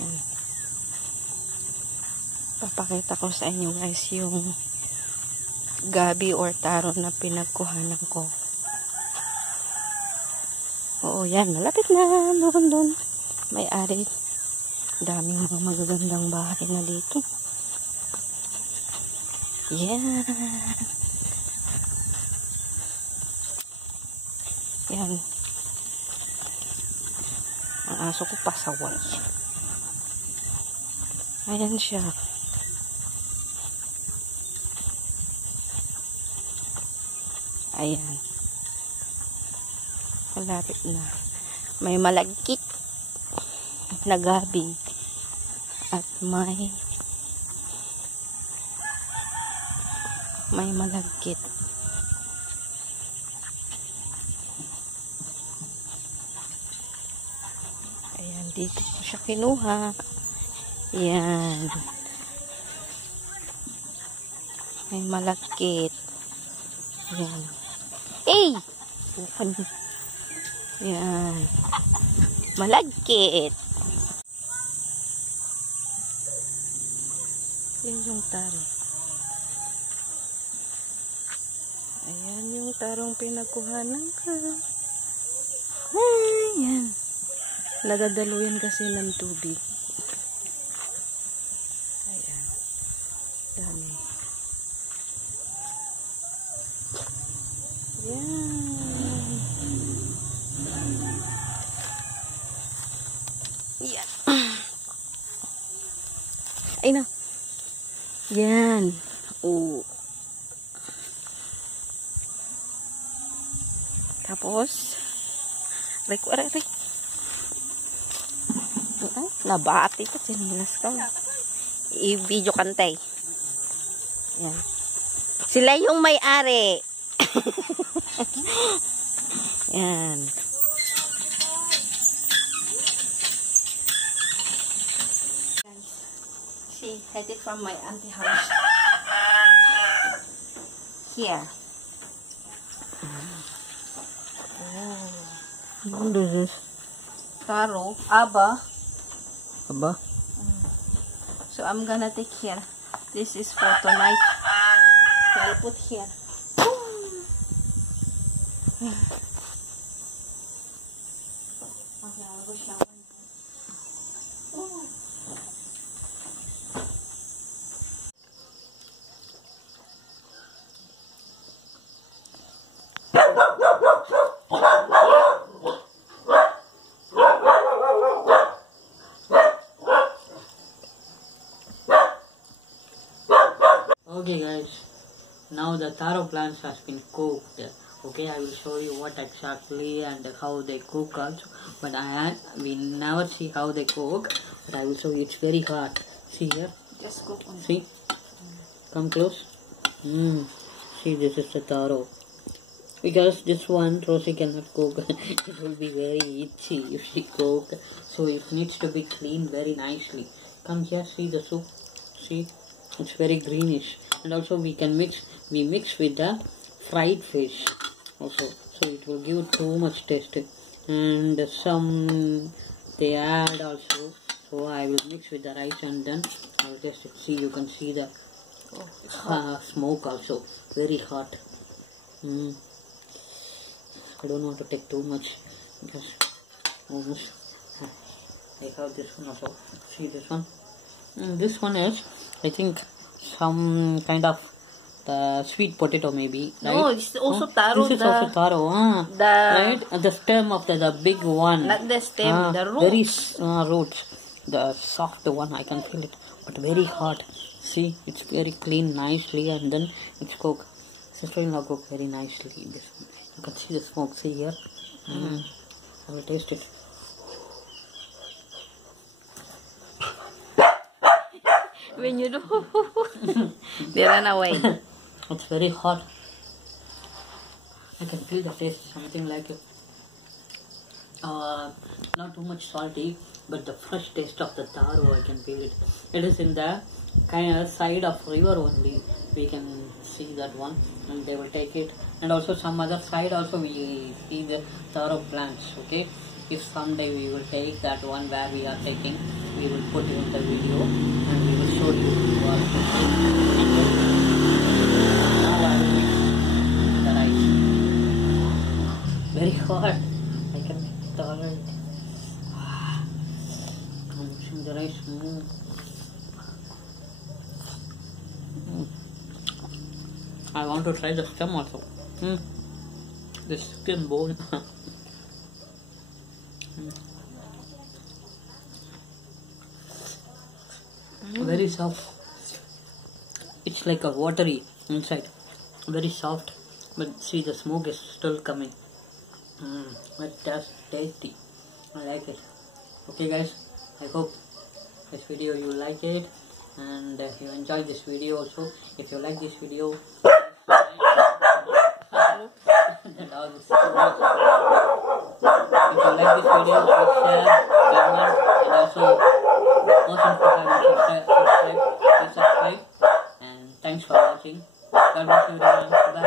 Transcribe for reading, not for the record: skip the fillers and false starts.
Yan. Papakita ko sa inyo guys yung Gabi or Taro na pinagkuhanan ko. Oo, yan. Malapit na. Doon. May-ari. Daming mga magagandang bahay na dito. Yan. Yan. Ang aso ko pasaway. Ayan siya. Ayan. Malapit na. May malagkit na gabi. At may malagkit. Ayan, dito ko siya kinuha. Ayan. May malagkit. Ayan. Hey! Ayan. Malagkit. Yan yung taro. Ayan yung tarong pinagkuhanan ko. Ayan. Nadadaluyan kasi ng tubig. Ayan. Dami. Ayan. Ayan. Ay na. Yan. Oh. Tapos, aray. Ay, nabati ka. Sinilas ka. I-video kantay. Yan. Sila yung may-ari. Yan. See, I did from my auntie house. Here. Oh. What is this? Taro. Aba. Abba? So I'm gonna take here. This is for tonight. So I'll put here. Okay, I'll go shower. Okay guys, now the taro plants has been cooked. Okay, I will show you what exactly and how they cook also. But we never see how they cook. But I will show you. It's very hot. See here. Just cook on. See. Come close. See, this is the taro. Because this one Rosie cannot cook. It will be very itchy if she cook. So it needs to be cleaned very nicely. Come here. See the soup. See. It's very greenish, and also we mix with the fried fish also, so it will give too much taste. And some they add also, so I will mix with the rice and then I will just see. You can see the smoke also, very hot. I don't want to take too much because almost I have this one also. See this one. This one is, I think, some kind of the sweet potato maybe, right? No, it's also taro. This is also taro, right? The stem of the big one. Not the stem, the roots. Very roots. The soft one, I can feel it, but very hot. See, it's very clean nicely, and then it's cooked. Sister-in-law cooked very nicely. This one. You can see the smoke. See here. I will taste it. When you do, they run away. It's very hot. I can feel the taste, something like it. Not too much salty, but the fresh taste of the taro, I can feel it. It is in the kind of side of river only. We can see that one, and they will take it. And also some other side also we see the taro plants. Okay, if someday we will take that one where we are taking, we will put in the video and we will show you all the things. Now I will mix the rice. Very hard. I can tolerate. I'm mixing the rice. I want to try the stem also. The skin bone. Very soft. It's like a watery inside. Very soft. But see, the smoke is still coming. But that's tasty. I like it. Okay guys, I hope this video you like it and you enjoyed this video also. If you like this video, if you like this video, please share, comment, and also most important, subscribe. Please subscribe. And thanks for watching. God bless you everyone. Bye.